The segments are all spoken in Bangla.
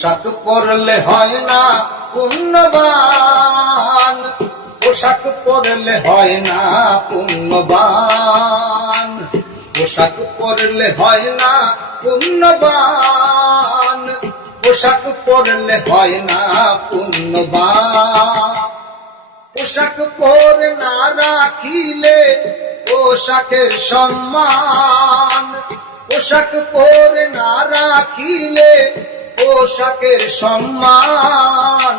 পোশাক পরলে হয় না পুণ্যবান, পোশাক পরলে হয় না পুণ্যবান, পোশাক পরলে হয় না পুণ্যবান, পোশাক পরলে হয় না পুণ্যবান। পোশাক পরে না রাখিলে পোশাকের সম্মান, পোশাক পরে না রাখিলে পোশাকের সম্মান,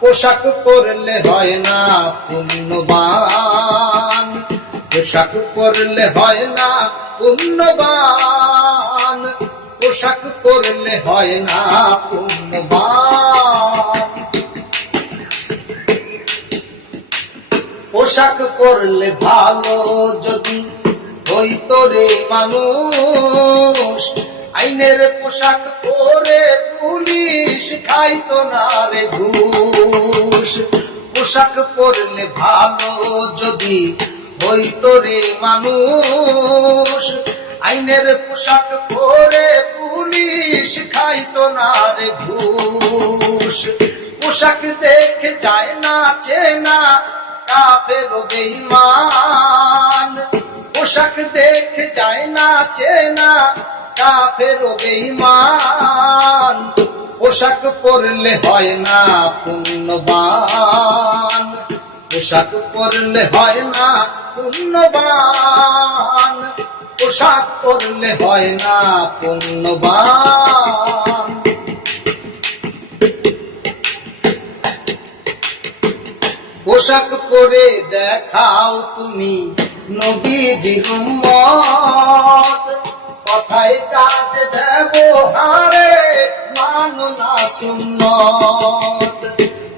পোশাক পরলে হয় না পুণ্যবান, পোশাক পরলে হয় না পুণ্যবান, পোশাক পরলে হয় না পুণ্যবান। পোশাক পরলে ভালো যদি হইতো রে মানুষ, আইনের পোশাক পরে পুলিশ খাইতো না রে ঘুষ। পোশাক পরলে ভালো যদি হইতো রে মানুষ, আইনের পোশাক পরে পুলিশ খাইতো না রে ঘুষ। পোশাক দেখে যায় না চেনা কাফের বেঈমান, পোশাক দেখে যায় না চেনা কাফের বেঈমান, পোশাক পরলে হয় না পুণ্যবান, পোশাক পরলে হয় না পুণ্যবান, পোশাক পরলে হয় না পুণ্যবান। পোশাক পরে দেখাও তুমি নবীজির উম্মত, কথায় কাজে ব্যবহারে মানো না সুন্নত।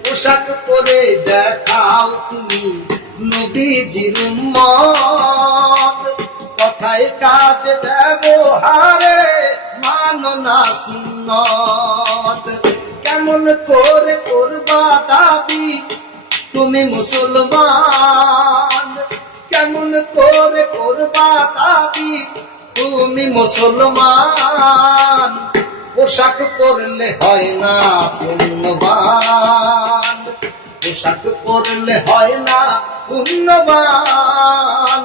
পোশাক পরে দেখাও তুমি নবীজির উম্মত, কথায় কাজে ব্যবহারে মানো না সুন্নত। কেমন করে করবা দাবি তুমি মুসলমান, কেমন করে করবা দাবি তুমি মুসলমান, পোশাক পরলে হয় না পুণ্যবান, পোশাক পরলে হয় না পুণ্যবান,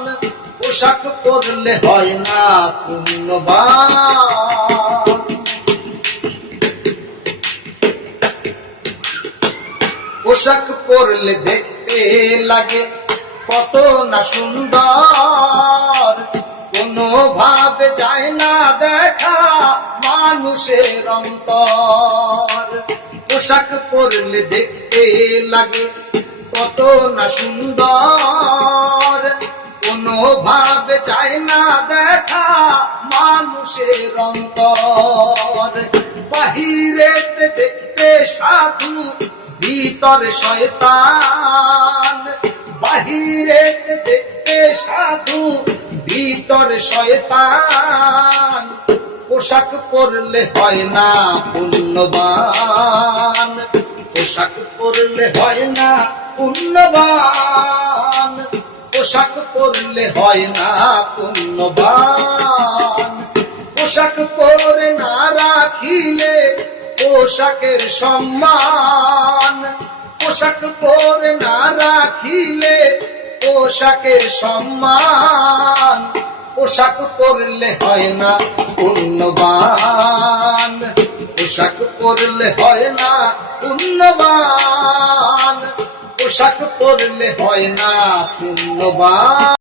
পোশাক পরলে হয় না পুণ্যবান। পোশাক পরলে দেখতে লাগে কত না সুন্দর, কোনো ভাবে যায় না দেখা মানুষের অন্তর। পোশাক পরলে দেখতে লাগে কত না সুন্দর, কোনো ভাবে যায় না দেখা মানুষের অন্তর। বাহিরে দেখতে সাধু ভিতরে শয়তান, বাহিরে দেখতে সাধু ভিতরে শয়তান, পোশাক পরলে হয় না পুণ্যবান, পোশাক পরলে হয় না পুণ্যবান, পোশাক পরলে হয় না পুণ্যবান। পোশাক পরে না রাখিলে পোশাকের সম্মান, পোশাক পরে না রাখিলে পোশাকের সম্মান, পোশাক পরলে হয় না পুণ্যবান, পোশাক পরলে হয় না পুণ্যবান, পোশাক পরলে হয় না পুণ্যবান।